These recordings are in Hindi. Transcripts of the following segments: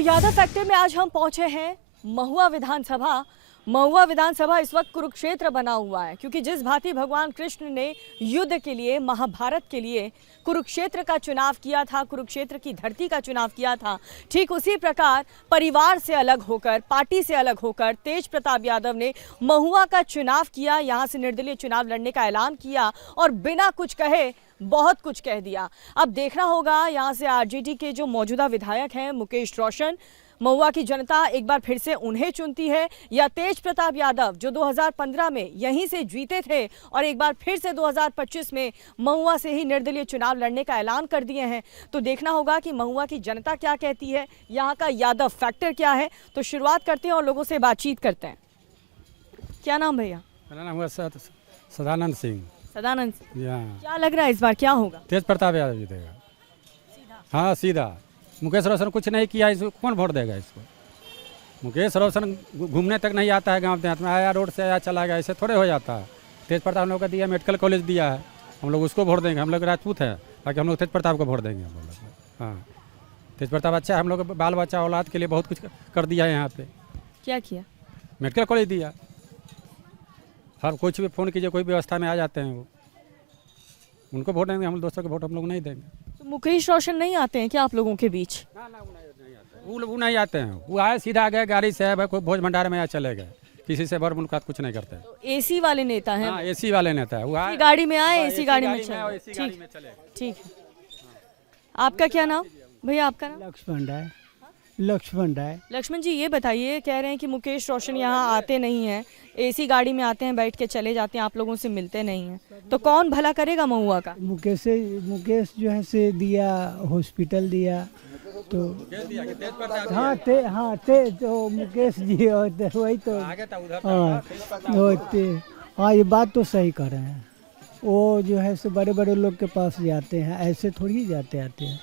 यादव फैक्टर में आज हम पहुंचे हैं महुआ विधानसभा। महुआ विधानसभा इस वक्त कुरुक्षेत्र बना हुआ है, क्योंकि जिस भांति भगवान कृष्ण ने युद्ध के लिए, महाभारत के लिए कुरुक्षेत्र का चुनाव किया था, कुरुक्षेत्र की धरती का चुनाव किया था, ठीक उसी प्रकार परिवार से अलग होकर, पार्टी से अलग होकर तेज प्रताप यादव ने महुआ का चुनाव किया। यहाँ से निर्दलीय चुनाव लड़ने का ऐलान किया और बिना कुछ कहे बहुत कुछ कह दिया। अब देखना होगा यहाँ से आरजेडी के जो मौजूदा विधायक हैं मुकेश रोशन, महुआ की जनता एक बार फिर से उन्हें चुनती है या तेज प्रताप यादव जो 2015 में यहीं से जीते थे और एक बार फिर से 2025 में महुआ से ही निर्दलीय चुनाव लड़ने का ऐलान कर दिए हैं। तो देखना होगा कि महुआ की जनता क्या कहती है, यहाँ का यादव फैक्टर क्या है। तो शुरुआत करते हैं और लोगों से बातचीत करते हैं। क्या नाम भैया? मेरा नाम हुआ सदानंद सिंह। सदानंद सिंह, क्या लग रहा है इस बार क्या होगा? तेज प्रताप यादव जीतेगा। हाँ सीधा। मुकेश रोशन कुछ नहीं किया, इसको कौन वोट देगा इसको? मुकेश रोशन घूमने तक नहीं आता है गांव देहात में, आया रोड से आया चला गया, ऐसे थोड़े हो जाता है। तेज प्रताप हम लोग का दिया, मेडिकल कॉलेज दिया है, हम लोग उसको वोट देंगे। हम लोग राजपूत हैं, बाकी हम लोग तेज प्रताप को वोट देंगे। हम लोग हाँ, तेज प्रताप अच्छा है, हम लोग बाल बच्चा औलाद के लिए बहुत कुछ कर दिया है। यहाँ पे क्या किया? मेडिकल कॉलेज दिया, हर कुछ भी फ़ोन कीजिए कोई व्यवस्था में आ जाते हैं वो, उनको वोट देंगे। हम दोस्तों को वोट हम लोग नहीं देंगे। तो मुकेश रोशन नहीं आते हैं क्या आप लोगों के बीच? ना वो नहीं आते हैं। वो आए सीधा गए गाड़ी से, है कोई भोज भंडार में आया चले गए, किसी से बर मुलाकात कुछ नहीं करते। तो एसी वाले नेता हैं? हाँ एसी वाले नेता है। वो आए गाड़ी में आए, एसी गाड़ी में चले। ठीक है। आपका क्या नाम भैया? आपका नाम? लक्ष्मण राय। लक्ष्मण राय। लक्ष्मण जी, ये बताइए, कह रहे हैं कि मुकेश रोशन यहाँ आते नहीं हैं, एसी गाड़ी में आते हैं, बैठ के चले जाते हैं, आप लोगों से मिलते नहीं हैं, तो कौन भला करेगा महुआ का? मुकेश जो है से दिया, हॉस्पिटल दिया, तो हाँ तो मुकेश जी वही तो हाँ ये बात तो सही कर रहे हैं। वो जो है से बड़े बड़े लोग के पास जाते हैं, ऐसे थोड़ी जाते आते हैं।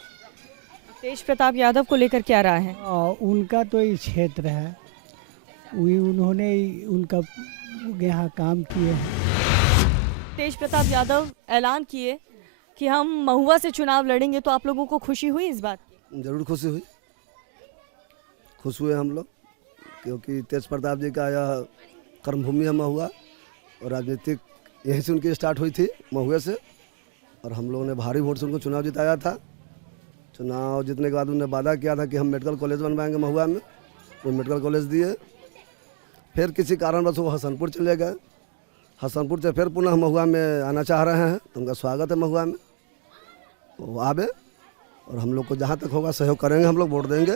तेज प्रताप यादव को लेकर क्या राय है? उनका तो ये क्षेत्र है, उन्होंने उनका यहाँ काम किए हैं। तेज प्रताप यादव ऐलान किए कि हम महुआ से चुनाव लड़ेंगे, तो आप लोगों को खुशी हुई इस बात? जरूर खुशी हुई, खुश हुए हम लोग, क्योंकि तेज प्रताप जी का यह कर्मभूमि है महुआ, और राजनीतिक यहीं से उनकी स्टार्ट हुई थी महुआ से, और हम लोगों ने भारी वोट से उनको चुनाव जिताया था। चुनाव जीतने के बाद उन्होंने वादा किया था कि हम मेडिकल कॉलेज बनवाएंगे महुआ में, वो मेडिकल कॉलेज दिए। फिर किसी कारणवश वो हसनपुर चले गए, हसनपुर से फिर पुनः महुआ में आना चाह रहे हैं, तो उनका स्वागत है महुआ में, वो आवे और हम लोग को जहाँ तक होगा सहयोग करेंगे, हम लोग वोट देंगे।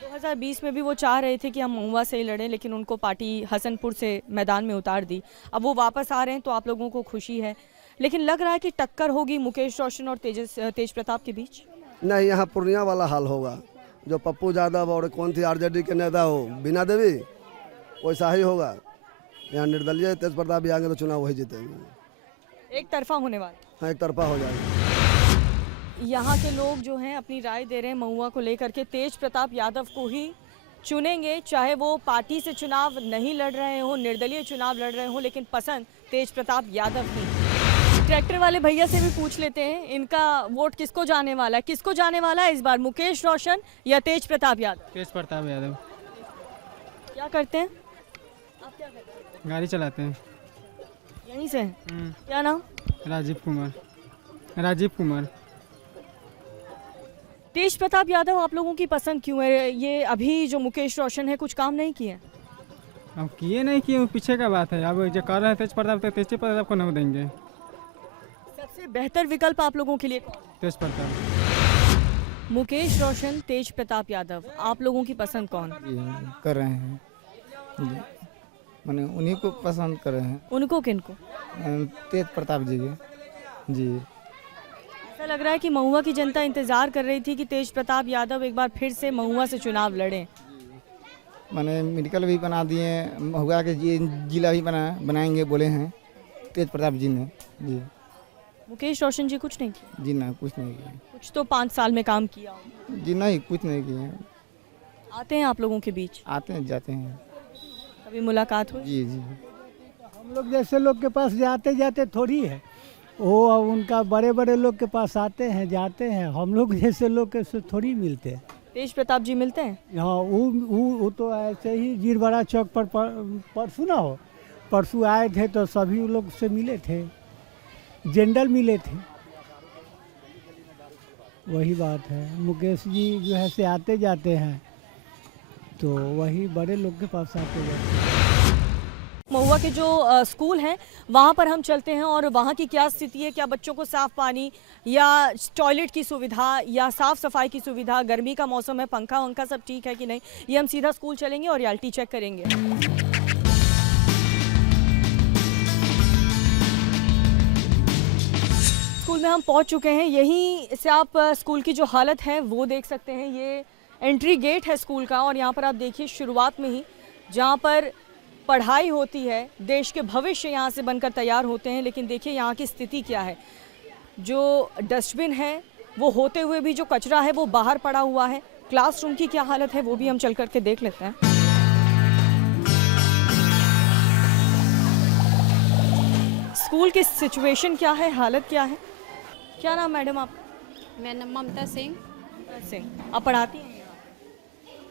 2020 में भी वो चाह रहे थे कि हम महुआ से ही लड़ें, लेकिन उनको पार्टी हसनपुर से मैदान में उतार दी। अब वो वापस आ रहे हैं तो आप लोगों को खुशी है, लेकिन लग रहा है कि टक्कर होगी मुकेश रोशन और तेज प्रताप के बीच? नहीं, यहाँ पूर्णिया वाला हाल होगा, जो पप्पू यादव और कौन थी आरजेडी के नेता हो बीना देवी, वैसा ही होगा। यहाँ निर्दलीय तेज प्रताप भी आएंगे तो चुनाव वही जीतेंगे। एक तरफा होने वाला? हाँ, एक तरफा हो जाएगा। यहाँ के लोग जो हैं अपनी राय दे रहे हैं महुआ को लेकर के, तेज प्रताप यादव को ही चुनेंगे, चाहे वो पार्टी से चुनाव नहीं लड़ रहे हो, निर्दलीय चुनाव लड़ रहे हो, लेकिन पसंद तेज प्रताप यादव की। ट्रैक्टर वाले भैया से भी पूछ लेते हैं, इनका वोट किसको जाने वाला है? किसको जाने वाला है इस बार, मुकेश रोशन या तेज प्रताप यादव? तेज प्रताप यादव। क्या करते हैं आप? क्या करते हैं? गाड़ी चलाते हैं। यहीं से हैं? क्या नाम? राजीव कुमार। राजीव कुमार। तेज प्रताप यादव आप लोगों की पसंद क्यों है? ये अभी जो मुकेश रोशन है कुछ काम नहीं किए? अब किए नहीं किए, पीछे का बात है। अब जो कर रहे हैं तेज प्रताप, तो तेज प्रताप को नहीं देंगे। सबसे बेहतर विकल्प आप लोगों के लिए? तेज प्रताप। मुकेश रोशन, तेज प्रताप यादव, आप लोगों की पसंद कौन? कर रहे हैं, मैंने उन्हीं को पसंद कर रहे हैं। उनको किनको? तेज प्रताप जी के। जी, ऐसा लग रहा है कि महुआ की जनता इंतजार कर रही थी कि तेज प्रताप यादव एक बार फिर से महुआ से चुनाव लड़ें। मैंने मेडिकल भी बना दिए, महुआ के जिला भी बनाएंगे बोले हैं तेज प्रताप जी ने। जी। मुकेश रोशन जी कुछ नहीं किया? जी ना, कुछ नहीं किया। कुछ तो 5 साल में काम किया हो? जी नहीं, कुछ नहीं किए। आते हैं आप लोगों के बीच? आते हैं जाते हैं। कभी मुलाकात हुई? जी जी। हम लोग जैसे लोग के पास जाते जाते थोड़ी है, वो अब उनका बड़े बड़े लोग के पास आते हैं जाते हैं, हम लोग जैसे लोग के से थोड़ी मिलते हैं। तेज प्रताप जी मिलते हैं? हाँ वो तो ऐसे ही जीरबड़ा चौक पर परसों ना हो, परसों आए थे तो सभी लोग से मिले थे, जनरल मिले थे। वही बात है, मुकेश जी जो है से आते जाते हैं, तो वही बड़े लोग के पास आते जाते हैं। महुआ के जो स्कूल हैं वहाँ पर हम चलते हैं और वहाँ की क्या स्थिति है, क्या बच्चों को साफ पानी या टॉयलेट की सुविधा या साफ सफाई की सुविधा, गर्मी का मौसम है, पंखा वंखा सब ठीक है कि नहीं, ये हम सीधा स्कूल चलेंगे और रियलिटी चेक करेंगे। स्कूल में हम पहुँच चुके हैं, यहीं से आप स्कूल की जो हालत है वो देख सकते हैं। ये एंट्री गेट है स्कूल का और यहाँ पर आप देखिए शुरुआत में ही जहाँ पर पढ़ाई होती है, देश के भविष्य यहाँ से बनकर तैयार होते हैं। लेकिन देखिए यहाँ की स्थिति क्या है, जो डस्टबिन है वो होते हुए भी जो कचरा है वो बाहर पड़ा हुआ है। क्लासरूम की क्या हालत है वो भी हम चल करके देख लेते हैं। स्कूल की सिचुएशन क्या है, हालत क्या है? क्या नाम मैडम आपका? मैं नाम ममता सिंह। आप पढ़ाती हैं?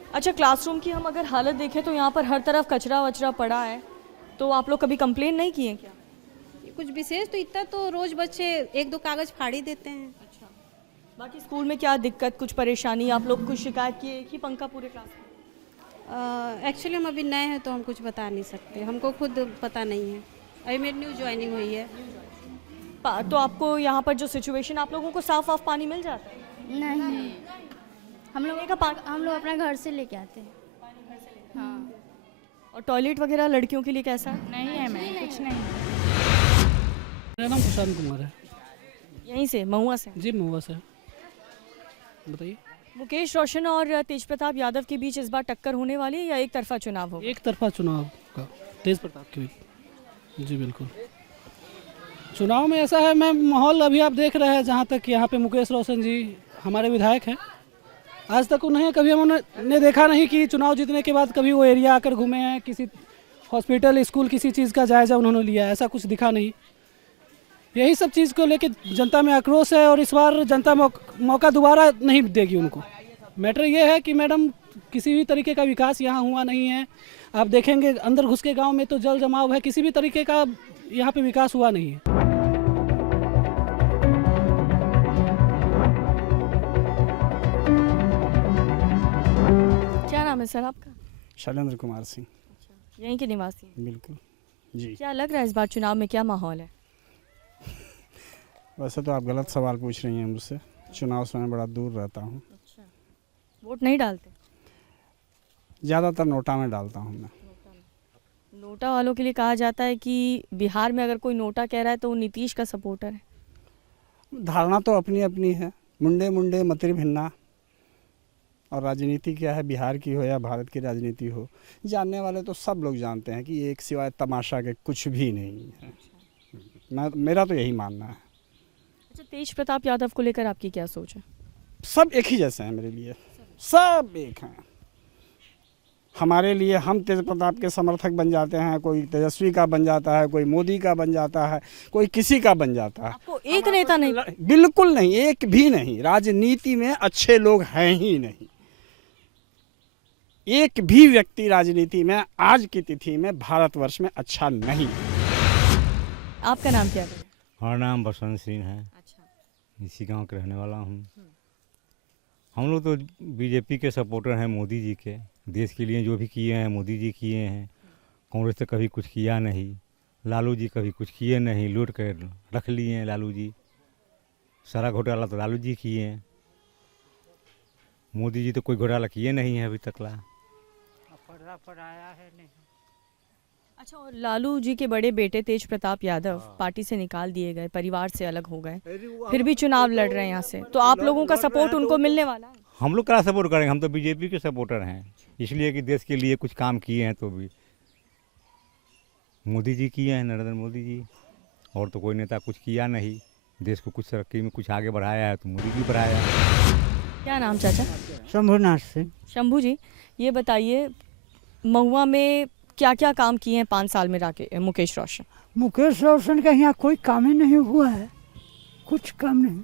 अच्छा, क्लासरूम की हम अगर हालत देखें तो यहाँ पर हर तरफ कचरा वचरा पड़ा है, तो आप लोग कभी कंप्लेन नहीं किए क्या? कुछ विशेष तो इतना तो रोज बच्चे एक दो कागज फाड़ ही देते हैं। अच्छा, बाकी स्कूल में क्या दिक्कत, कुछ परेशानी, आप लोग कुछ शिकायत किए? एक ही पंखा पूरे क्लास में? एक्चुअली हम अभी नए हैं तो हम कुछ बता नहीं सकते, हमको खुद पता नहीं है, अभी मेरी न्यू ज्वाइनिंग हुई है। तो आपको यहाँ पर जो सिचुएशन, आप लोगों को साफ साफ पानी मिल जाता है? नहीं, हम लोग अपना घर से लेके आते हैं। हाँ। और टॉयलेट वगैरह लड़कियों के लिए कैसा है? नहीं है मैम, कुछ नहीं। मेरा नाम कुशान कुमार है। यहीं से, महुआ से? जी, महुआ से। बताइए। मुकेश रोशन और तेज प्रताप यादव के बीच इस बार टक्कर होने वाली है या एक तरफा चुनाव होगा? एक तरफा चुनाव का, तेज प्रताप के बीच। जी बिल्कुल। चुनाव में ऐसा है मैम, माहौल अभी आप देख रहे हैं, जहाँ तक यहाँ पे मुकेश रोशन जी हमारे विधायक हैं, आज तक उन्हें कभी हमने देखा नहीं कि चुनाव जीतने के बाद कभी वो एरिया आकर घूमे हैं, किसी हॉस्पिटल, स्कूल, किसी चीज़ का जायज़ा उन्होंने लिया है, ऐसा कुछ दिखा नहीं। यही सब चीज़ को लेकर जनता में आक्रोश है और इस बार जनता मौका दोबारा नहीं देगी उनको। मैटर ये है कि मैडम किसी भी तरीके का विकास यहाँ हुआ नहीं है। आप देखेंगे अंदर घुस के गाँव में तो जल जमाव है, किसी भी तरीके का यहाँ पे विकास हुआ नहीं है। क्या नाम है सर आपका? शैलेंद्र कुमार सिंह। यहीं के निवासी हैं? बिल्कुल जी। क्या लग रहा है इस बार चुनाव में क्या माहौल है? वैसे तो आप गलत सवाल पूछ रही हैं मुझसे, चुनाव से मैं बड़ा दूर रहता हूँ। अच्छा, वोट नहीं डालते? ज़्यादातर नोटा में डालता हूँ मैं। नोटा वालों के लिए कहा जाता है कि बिहार में अगर कोई नोटा कह रहा है तो वो नीतीश का सपोर्टर है। धारणा तो अपनी अपनी है, मुंडे मुंडे मतरी भिन्ना। और राजनीति क्या है, बिहार की हो या भारत की राजनीति हो, जानने वाले तो सब लोग जानते हैं कि ये एक सिवाय तमाशा के कुछ भी नहीं है। मेरा तो यही मानना है। अच्छा, तेज प्रताप यादव को लेकर आपकी क्या सोच है? सब एक ही जैसे हैं मेरे लिए, सब एक हैं हमारे लिए। हम तेज प्रताप के समर्थक बन जाते हैं, कोई तेजस्वी का बन जाता है, कोई मोदी का बन जाता है, कोई किसी का बन जाता है। आपको एक नेता नहीं? बिल्कुल नहीं, एक भी नहीं। राजनीति में अच्छे लोग हैं ही नहीं। एक भी व्यक्ति राजनीति में आज की तिथि में भारतवर्ष में अच्छा नहीं। आपका नाम क्या है? हमारा नाम बसंत सिंह है। अच्छा, इसी गांव के रहने वाला हूँ। हम लोग तो बीजेपी के सपोर्टर हैं, मोदी जी के। देश के लिए जो भी किए हैं मोदी जी किए हैं। कांग्रेस तो कभी कुछ किया नहीं, लालू जी कभी कुछ किए नहीं, लूट कर रख लिए हैं लालू जी। सारा घोटाला तो लालू जी किए हैं, मोदी जी तो कोई घोटाला किए नहीं है अभी तक ला। अच्छा, और लालू जी के बड़े बेटे तेज प्रताप यादव पार्टी से निकाल दिए गए, परिवार से अलग हो गए, फिर भी चुनाव लड़ रहे हैं यहाँ से, तो आप लोगों का सपोर्ट उनको मिलने वाला है? हम लोग क्या सपोर्ट करेंगे, हम तो बीजेपी के सपोर्टर हैं, इसलिए कि देश के लिए कुछ काम किए हैं तो भी मोदी जी किए हैं, नरेंद्र मोदी जी। और तो कोई नेता कुछ किया नहीं, देश को कुछ तरक्की में कुछ आगे बढ़ाया है तो मोदी जी बढ़ाया। क्या नाम चाचा? शंभुनाथ सिंह। शंभू जी, ये बताइए महुआ में क्या क्या काम किए हैं 5 साल में मुकेश रोशन? मुकेश रोशन का यहाँ कोई काम ही नहीं हुआ है, कुछ काम नहीं।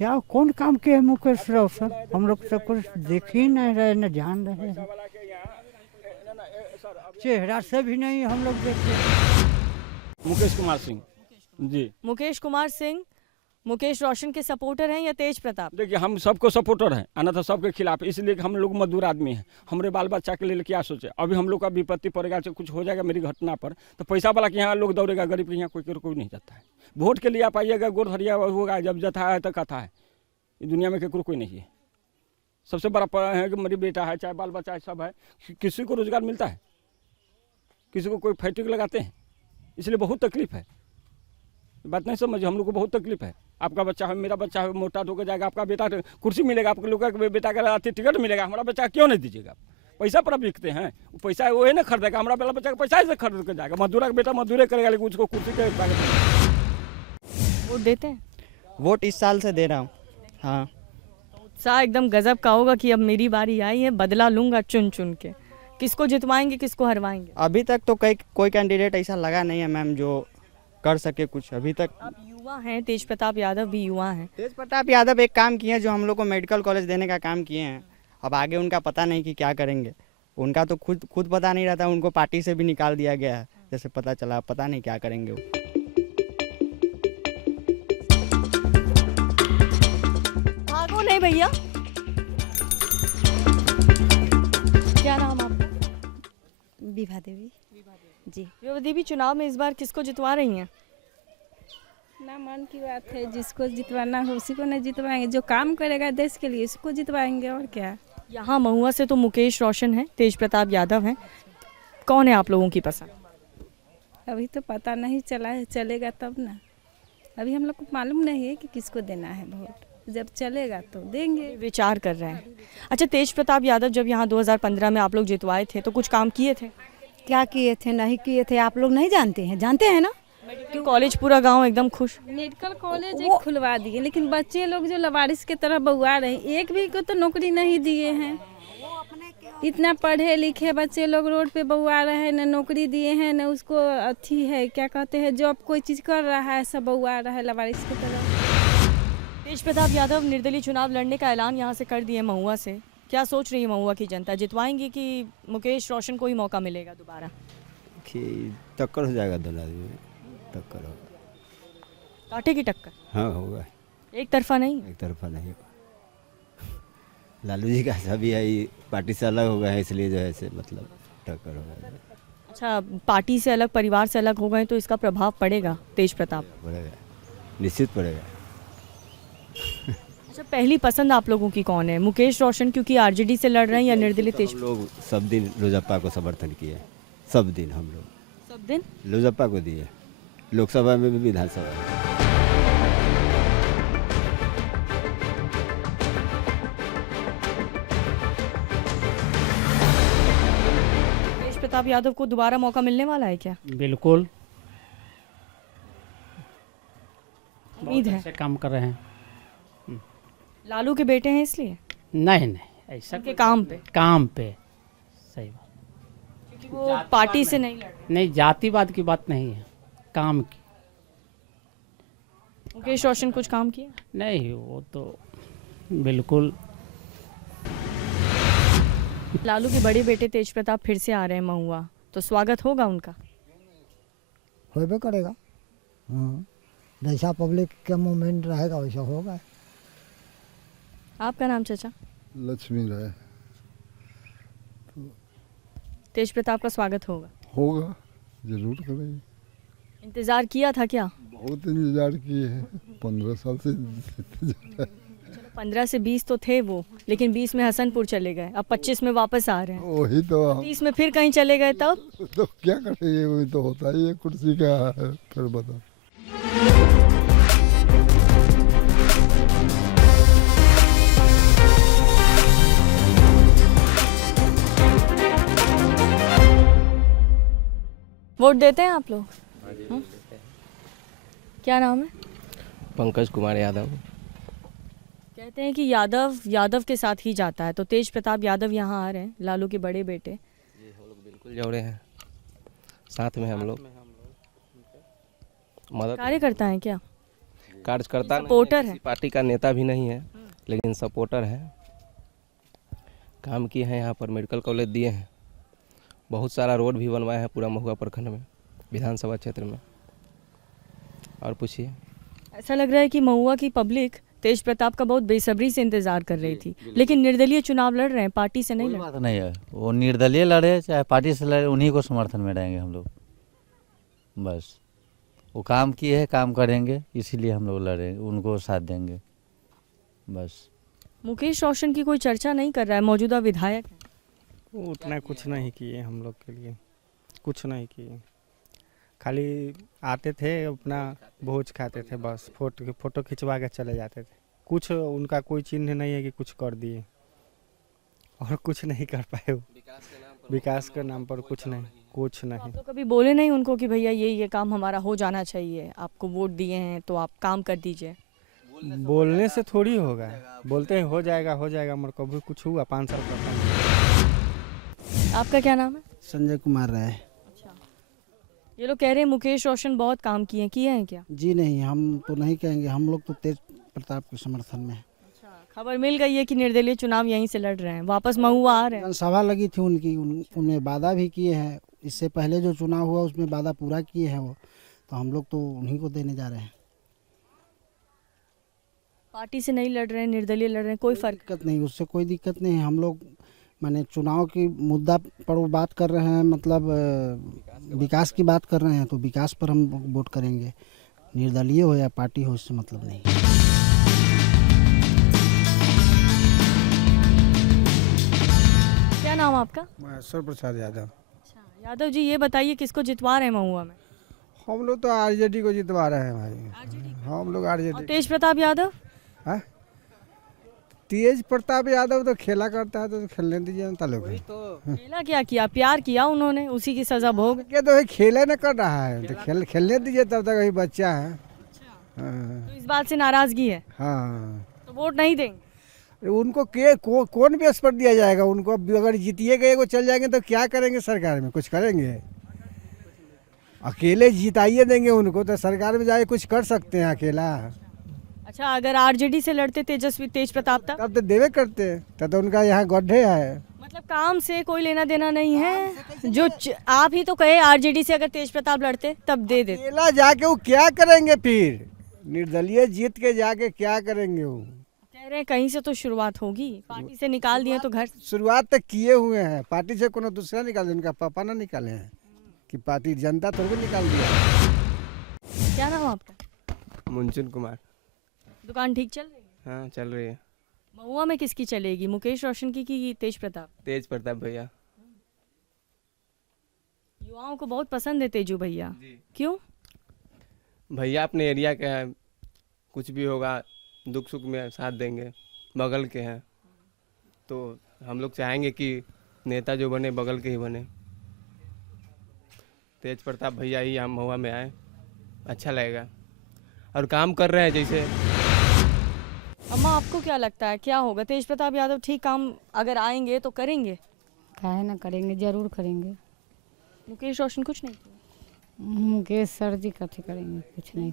क्या कौन काम किए हैं मुकेश रोशन? हम लोग सब कुछ देख ही नहीं रहे, न जान रहे हैं, चेहरा से भी नहीं हम लोग देखे। मुकेश कुमार सिंह जी। मुकेश कुमार सिंह मुकेश रोशन के सपोर्टर हैं या तेज प्रताप? देखिए हम सबको सपोर्टर हैं, अन्यथा सबके खिलाफ, इसलिए कि हम लोग मजदूर आदमी हैं। हमारे बाल बच्चा के लिए क्या सोचे? अभी हम लोग का विपत्ति पड़ेगा, तो कुछ हो जाएगा मेरी घटना पर, तो पैसा वाला के यहाँ लोग दौड़ेगा, गरीब के यहाँ कोई नहीं जाता है। वोट के लिए आप आइएगा, गोर धरिया होगा, जब जथा है तो कथा है। दुनिया में केकरो कोई नहीं है। सबसे बड़ा है कि मेरी बेटा है, चाहे बाल बच्चा है, सब है। किसी को रोजगार मिलता है, किसी को कोई फैक्ट्री लगाते हैं, इसलिए बहुत तकलीफ है। बात नहीं समझिए, हम लोग को बहुत तकलीफ है। आपका बच्चा है, मेरा बच्चा है, मोटा होकर जाएगा, आपका बेटा कुर्सी मिलेगा, आपके लोग का बेटा का टिकट मिलेगा, हमारा बच्चा क्यों नहीं दीजिएगा? पैसा पर आप बिकते हैं, वो पैसा वो है ना खरीदेगा, हमारा बेटा बच्चा का पैसा से खरीद कर जाएगा। मजदूरा का बेटा मजदूरी करेगा, लेकिन उसको कुर्सी के वोट देते हैं? वोट इस साल से दे रहा हूँ। हाँ, उत्साह एकदम गजब का होगा कि अब मेरी बारी आई है, बदला लूंगा चुन चुन के। किसको जितवाएंगे, किसको हरवाएंगे? अभी तक तो कोई कैंडिडेट ऐसा लगा नहीं है मैम जो कर सके कुछ अभी तक। आप युवा हैं, तेज प्रताप यादव भी युवा हैं। तेज प्रताप यादव एक काम किए हैं, जो हम लोग को मेडिकल कॉलेज देने का काम किए हैं। अब आगे उनका पता नहीं कि क्या करेंगे, उनका तो खुद पता नहीं रहता, उनको पार्टी से भी निकाल दिया गया है, जैसे पता चला, पता नहीं क्या करेंगे वो। भागो नहीं भैया। क्या नाम आपका? विभा देवी जी। विभा देवी, चुनाव में इस बार किसको जितवा रही हैं? ना मन की बात है, जिसको जितवाना हो उसी को नहीं जितवाएंगे, जो काम करेगा देश के लिए उसको जितवाएंगे, और क्या। यहाँ महुआ से तो मुकेश रोशन है, तेज प्रताप यादव हैं, कौन है आप लोगों की पसंद? अभी तो पता नहीं चला है, चलेगा तब ना। अभी हम लोग को मालूम नहीं है कि किसको देना है वोट, जब चलेगा तो देंगे। विचार कर रहे हैं। अच्छा, तेज प्रताप यादव जब यहाँ 2015 में आप लोग जितवाए थे तो कुछ काम किए थे? क्या किए थे, नहीं किए थे, आप लोग नहीं जानते हैं? जानते हैं ना। मेडिकल कॉलेज पूरा गांव एकदम खुश। मेडिकल कॉलेज एक खुलवा दिए, लेकिन बच्चे लोग जो लवारिस की तरह बउआ रहे, एक भी को तो नौकरी नहीं दिए हैं। इतना पढ़े लिखे बच्चे लोग रोड पे बउआ रहे हैं, न नौकरी दिए हैं, न उसको अथी है, क्या कहते हैं, जॉब कोई चीज़ कर रहा है, सब बउआ रहा है लवारिस की तरह। तेज प्रताप यादव निर्दलीय चुनाव लड़ने का ऐलान यहाँ से कर दिए महुआ से। क्या सोच रही है महुआ की जनता, जितवाएंगी कि मुकेश रोशन को ही मौका मिलेगा दोबारा? कि टक्कर हो जाएगा, दोनों आदमी में टक्कर होगा। कांटे की टक्कर? हाँ होगा, एक तरफा नहीं? एक तरफा नहीं। लालू जी का सभी है, पार्टी से अलग हो गए हैं, इसलिए जो है से मतलब टक्कर होगा। अच्छा, पार्टी से अलग, परिवार से अलग हो गए तो इसका प्रभाव पड़ेगा तेज प्रताप? पड़ेगा, निश्चित पड़ेगा। अच्छा, पहली पसंद आप लोगों की कौन है? मुकेश रोशन क्योंकि आरजेडी से लड़ रहे हैं, या निर्दलीय तेज? हम लोग सब दिन लोजप्पा को समर्थन किए, सब दिन हम लोग सब दिन लोजप्पा को दिए, लोकसभा में भी, विधानसभा में। तेज प्रताप यादव को दोबारा मौका मिलने वाला है क्या? बिल्कुल, उम्मीद है। अच्छे काम कर रहे हैं। लालू के बेटे हैं इसलिए? नहीं, ऐसा उनके काम पे? काम पे, सही बात। क्योंकि वो पार्टी से नहीं लड़ रहे। नहीं, जातिवाद की बात नहीं है, काम की। मुकेश रोशन कुछ काम किया? नहीं, वो तो बिल्कुल। लालू के बड़े बेटे तेज प्रताप फिर से आ रहे हैं महुआ, तो स्वागत होगा उनका? होबे करेगा। हाँ, जैसा पब्लिक का मूवमेंट रहेगा वैसा होगा। आपका नाम चाचा? लक्ष्मी राय। तेज प्रताप का स्वागत होगा? होगा, जरूर करेंगे। इंतजार किया था क्या? बहुत इंतजार किए हैं, 15 साल से इंतजार। 15 से 20 तो थे वो, लेकिन 20 में हसनपुर चले गए, अब 25 में वापस आ रहे हैं। वही तो 30 में फिर कहीं चले गए, तब तो क्या करेंगे, वही तो होता ही है, कुर्सी का है, फिर बता। वोट देते हैं आप लोग? क्या नाम है? पंकज कुमार यादव। कहते हैं कि यादव के साथ ही जाता है, तो तेज प्रताप यादव यहाँ आ रहे हैं, लालू के बड़े बेटे। जी, हम लोग बिल्कुल जुड़े हैं, साथ में हम लोग मदद। कार्यकर्ता हैं क्या? कार्यकर्ता नहीं सपोर्टर है, है। किसी पार्टी का नेता भी नहीं है, लेकिन सपोर्टर है। काम किए हैं, यहाँ पर मेडिकल कॉलेज दिए हैं, बहुत सारा रोड भी बनवाए हैं पूरा महुआ प्रखंड में, विधानसभा क्षेत्र में। और पूछिए। ऐसा लग रहा है कि महुआ की पब्लिक तेज प्रताप का बहुत बेसब्री से इंतजार कर रही थी, लेकिन निर्दलीय चुनाव लड़ रहे हैं, पार्टी से नहीं लड़ बात नहीं है, वो निर्दलीय लड़े चाहे पार्टी से लड़े, उन्हीं को समर्थन में रहेंगे हम लोग। बस वो काम किए हैं, काम करेंगे, इसीलिए हम लोग लड़ेंगे, उनको साथ देंगे बस। मुकेश रोशन की कोई चर्चा नहीं कर रहा है, मौजूदा विधायक हैं। वो उतना कुछ नहीं किए हम लोग के लिए, कुछ नहीं किए। खाली आते थे, अपना भोज खाते थे, बस फोटो खिंचवा के चले जाते थे। कुछ उनका कोई चिन्ह नहीं है कि कुछ कर दिए, और कुछ नहीं कर पाए वो। विकास के नाम पर कुछ नहीं। तो कभी बोले नहीं उनको कि भैया ये काम हमारा हो जाना चाहिए, आपको वोट दिए हैं तो आप काम कर दीजिए? बोलने से थोड़ी होगा, बोलते हैं हो जाएगा मगर कभी कुछ हुआ 5 साल का। आपका क्या नाम है? संजय कुमार राय। ये लोग कह रहे हैं मुकेश रोशन बहुत काम किए हैं क्या? जी नहीं, हम तो नहीं कहेंगे, हम लोग तो तेज प्रताप के समर्थन में हैं। खबर मिल गई है कि निर्दलीय चुनाव यहीं से लड़ रहे हैं, वापस महुआ आ रहे हैं। जनसभा लगी थी उनकी, उनमें वादा भी किए हैं, इससे पहले जो चुनाव हुआ उसमें वादा पूरा किए हैं वो, तो हम लोग तो उन्हीं को देने जा रहे हैं। पार्टी से नहीं लड़ रहे हैं, निर्दलीय लड़ रहे हैं, कोई फर्क दिक्कत नहीं, उससे कोई दिक्कत नहीं है। हम लोग माने चुनाव की मुद्दा पर वो बात कर रहे हैं, मतलब विकास की बात कर रहे हैं, तो विकास पर हम वोट करेंगे। निर्दलीय हो या पार्टी हो, इससे मतलब नहीं। क्या नाम आपका? महेश्वर प्रसाद यादव। यादव जी, ये बताइए किसको जितवा रहे हैं महुआ में? हम लोग तो आरजेडी को जितवा रहे हैं भाई, हम लोग आरजेडी। तेज प्रताप यादव? तेज प्रताप यादव तो खेला करता है, तो खेलने दीजिए जनता लोग। खेला क्या किया? प्यार किया उन्होंने, उसी की सजा भोग। क्या तो खेले न कर रहा है, तो खेलने दीजिए, तब तक अभी बच्चा है। तो इस बात से नाराजगी है? हाँ। तो वोट नहीं देंगे? उनको कौन बेस पर दिया जाएगा? उनको अगर जीतिए गए को चल जाएंगे तो क्या करेंगे? सरकार में कुछ करेंगे? अकेले जिताइए देंगे उनको, तो सरकार में जाके कुछ कर सकते हैं अकेला? अच्छा, अगर आरजेडी से लड़ते तेज प्रताप तब तो देवे करते, तब तो उनका यहाँ गड्ढे है। मतलब काम से कोई लेना देना नहीं है। जो आप ही तो कहे आरजेडी से अगर तेज प्रताप लड़ते तब दे देते। अकेला जाके वो क्या करेंगे? फिर निर्दलीय जीत के जाके क्या करेंगे? वो कह रहे हैं कहीं से तो शुरुआत होगी, पार्टी से निकाल दिए तो घर। शुरुआत तक किए हुए हैं, पार्टी से कोनो दूसरा निकाले, उनका पापा ना निकाले हैं कि पार्टी जनता थोड़ी निकाल दिया। क्या नाम आपका? मुंचुन कुमार। दुकान ठीक चल रही है? हाँ, चल रही है। महुआ में किसकी चलेगी, मुकेश रोशन की कि तेज प्रताप? तेज प्रताप भैया। युवाओं को बहुत पसंद है तेजू भैया, क्यों? भैया अपने एरिया के हैं, कुछ भी होगा दुख सुख में साथ देंगे, बगल के हैं, तो हम लोग चाहेंगे कि नेता जो बने बगल के ही बने। तेज प्रताप भैया ही हम महुआ में आए, अच्छा लगेगा, और काम कर रहे हैं। जैसे अम्मा, आपको क्या लगता है क्या होगा? तेज प्रताप यादव ठीक काम अगर आएंगे तो करेंगे? काहे ना करेंगे, जरूर करेंगे। मुकेश रोशन कुछ नहीं किया? मुकेश सर जी कथी करेंगे, कुछ नहीं।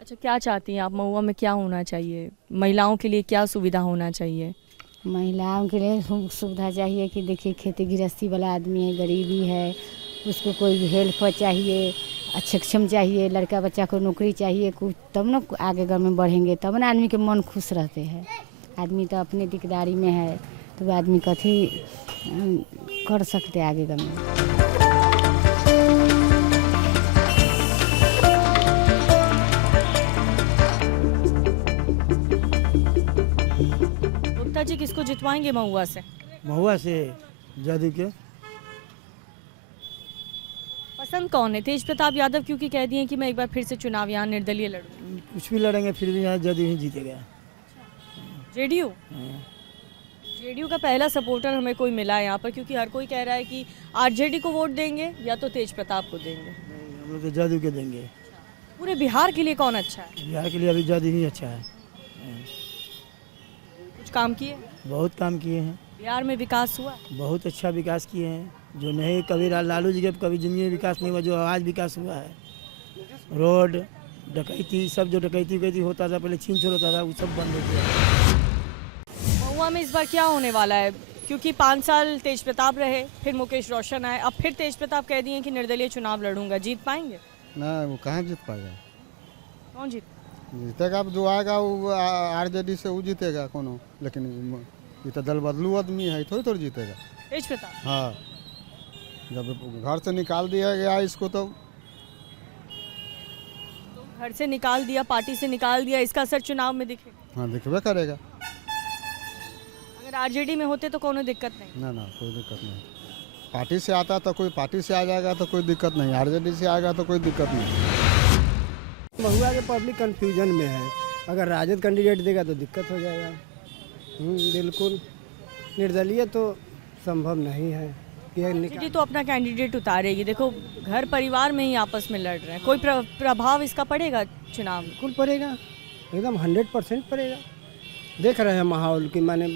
अच्छा, क्या चाहती हैं आप? महुआ में क्या होना चाहिए? महिलाओं के लिए क्या सुविधा होना चाहिए? महिलाओं के लिए सुविधा चाहिए कि देखिए खेती गृहस्थी वाला आदमी है, गरीबी है, उसको कोई हेल्प चाहिए, सक्षम चाहिए, लड़का बच्चा को नौकरी चाहिए कुछ, तब ना आगे घर में बढ़ेंगे, तब ना आदमी के मन खुश रहते हैं। आदमी तो अपने दिकदारी में है, तो आदमी कथी कर सकते आगे घर में। गुप्ता जी, किसको जितवाएंगे महुआ से? महुआ से जदयू के। पसंद कौन है? तेज प्रताप यादव क्योंकि कह दिए कि मैं एक बार फिर से चुनाव यहाँ निर्दलीय लड़ूंगा। कुछ भी लड़ेंगे फिर भी यहाँ जदयू ही जीतेगा। जेडीयू? जेडीयू का पहला सपोर्टर हमें कोई मिला है यहाँ पर, क्योंकि हर कोई कह रहा है कि आरजेडी को वोट देंगे या तो तेज प्रताप को देंगे। हम लोग तो जदयू के देंगे। पूरे बिहार के लिए कौन अच्छा है? बिहार के लिए अभी जदयू ही अच्छा है। कुछ काम किए? बहुत काम किए हैं। बिहार में विकास हुआ? बहुत अच्छा विकास किए हैं, जो नहीं कभी लालू जी के कभी जिंदगी में विकास नहीं हुआ, जो आज विकास हुआ है। रोड, डकैती सब जो डकैती होता था पहले, छीन छोड़ होता था, वो सब बंद हो गया। महुआ में इस बार क्या होने वाला है? क्योंकि 5 साल तेज प्रताप रहे, फिर मुकेश रोशन आए, अब फिर तेज प्रताप कह दिए कि निर्दलीय चुनाव लड़ूंगा, जीत पाएंगे? ना, वो कहाँ जीत पाएगा। कौन जीतेगा? अब जो आएगा वो आरजेडी से वो जीतेगा कोनो, लेकिन ये तो दल बदलू आदमी है, थोड़ी जीतेगा तेज प्रताप। हाँ, जब घर से निकाल दिया गया इसको तो घर से निकाल दिया, पार्टी से निकाल दिया, इसका असर चुनाव में दिखेगा? हाँ, दिखबे करेगा। अगर आरजेडी में होते तो कोनो दिक्कत नहीं? ना, कोई दिक्कत नहीं। पार्टी से आता तो कोई पार्टी से आ जाएगा तो कोई दिक्कत नहीं, आरजेडी से आएगा तो कोई दिक्कत नहीं। महुआ के पब्लिक कंफ्यूजन में है, अगर राजद कैंडिडेट देगा तो दिक्कत हो जाएगा। बिल्कुल, निर्दलीय तो संभव नहीं है। जी तो अपना कैंडिडेट उतारेगी। देखो घर परिवार में ही आपस में लड़ रहे हैं, कोई प्रभाव इसका पड़ेगा चुनाव में? बिल्कुल पड़ेगा, एकदम 100% पड़ेगा। देख रहे हैं माहौल की, माने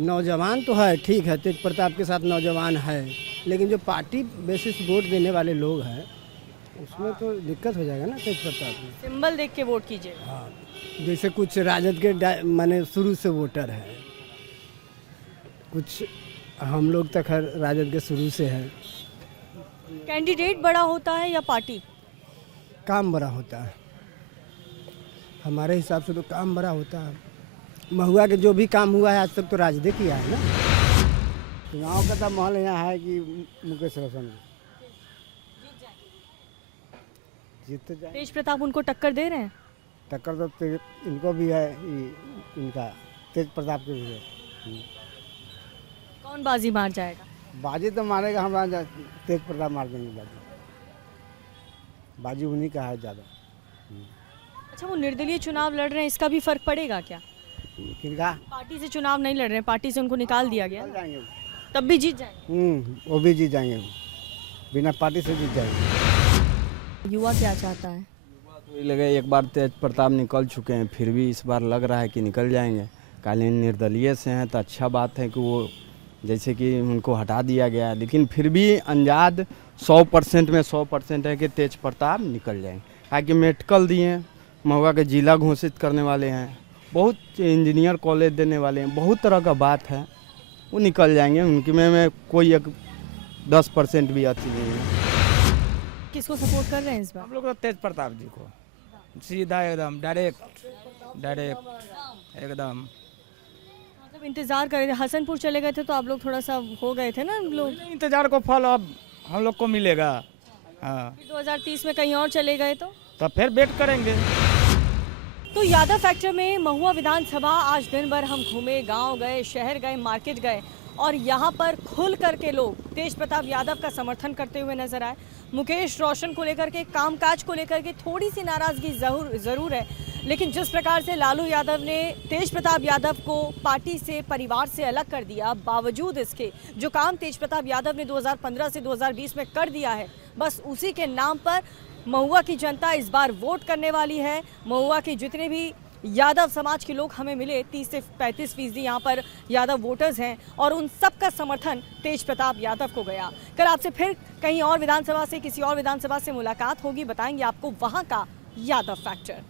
नौजवान तो है, ठीक है, तेज प्रताप के साथ नौजवान है, लेकिन जो पार्टी बेसिस वोट देने वाले लोग हैं उसमें तो दिक्कत हो जाएगा ना। तेज प्रताप में सिंबल देख के वोट कीजिए। हाँ, जैसे कुछ राजद के माने शुरू से वोटर है, कुछ हम लोग तक हर राजद के शुरू से है। कैंडिडेट बड़ा होता है या पार्टी? काम बड़ा होता है, हमारे हिसाब से तो काम बड़ा होता है। महुआ के जो भी काम हुआ है आज तक तो राजद किया है ना। चुनाव का तो माहौल यहाँ है कि मुकेश रोशन जीत जाए। तेज प्रताप उनको टक्कर दे रहे हैं? टक्कर तो इनको भी है, इनका तेज प्रताप के भी है। कौन बाजी मार जाएगा? बाजी तो मारेगा हमारा तेज प्रताप, मार देंगे बाजी उन्हीं का है ज़्यादा। अच्छा, वो निर्दलीय चुनाव लड़ रहे हैं, इसका भी फर्क पड़ेगा क्या? किनका? पार्टी से चुनाव नहीं लड़ रहे हैं, पार्टी से उनको निकाल दिया गया, तब भी जीत जाएंगे? वो भी जीत जाएंगे, बिना पार्टी से जीत जाएंगे। युवा क्या चाहता है? तो लगे एक बार तेज प्रताप निकल चुके हैं, फिर भी इस बार लग रहा है कि निकल जाएंगे। कालीन निर्दलीय से हैं तो अच्छा बात है कि वो जैसे कि उनको हटा दिया गया, लेकिन फिर भी अंदाज 100% में 100% है कि तेज प्रताप निकल जाएंगे। ताकि मेडिकल दिए, महुआ के जिला घोषित करने वाले हैं, बहुत इंजीनियर कॉलेज देने वाले हैं, बहुत तरह का बात है, वो निकल जाएंगे। उनकी में कोई एक 10% भी अच्छी नहीं है। किसको सपोर्ट कर रहे हैं इस बार? हम लोग तो तेज प्रताप जी को, सीधा एकदम डायरेक्ट एकदम। मतलब इंतजार कर रहे थे, हसनपुर चले गए थे तो आप लोग थोड़ा सा हो गए थे ना लोग? इंतजार को फल अब हम लोग को मिलेगा। हाँ, 2030 में कहीं और चले गए तो फिर वेट करेंगे। तो यादव फैक्टर में महुआ विधानसभा आज दिन भर हम घूमे, गांव गए, शहर गए, मार्केट गए और यहाँ पर खुल करके लोग तेज प्रताप यादव का समर्थन करते हुए नजर आए। मुकेश रोशन को लेकर के, कामकाज को लेकर के थोड़ी सी नाराजगी जरूर है, लेकिन जिस प्रकार से लालू यादव ने तेज प्रताप यादव को पार्टी से, परिवार से अलग कर दिया, बावजूद इसके जो काम तेज प्रताप यादव ने 2015 से 2020 में कर दिया है, बस उसी के नाम पर महुआ की जनता इस बार वोट करने वाली है। महुआ के जितने भी यादव समाज के लोग हमें मिले, 30 से 35% यहाँ पर यादव वोटर्स हैं और उन सब का समर्थन तेज प्रताप यादव को गया। कल आपसे फिर कहीं और विधानसभा से, किसी और विधानसभा से मुलाकात होगी, बताएंगे आपको वहाँ का यादव फैक्टर।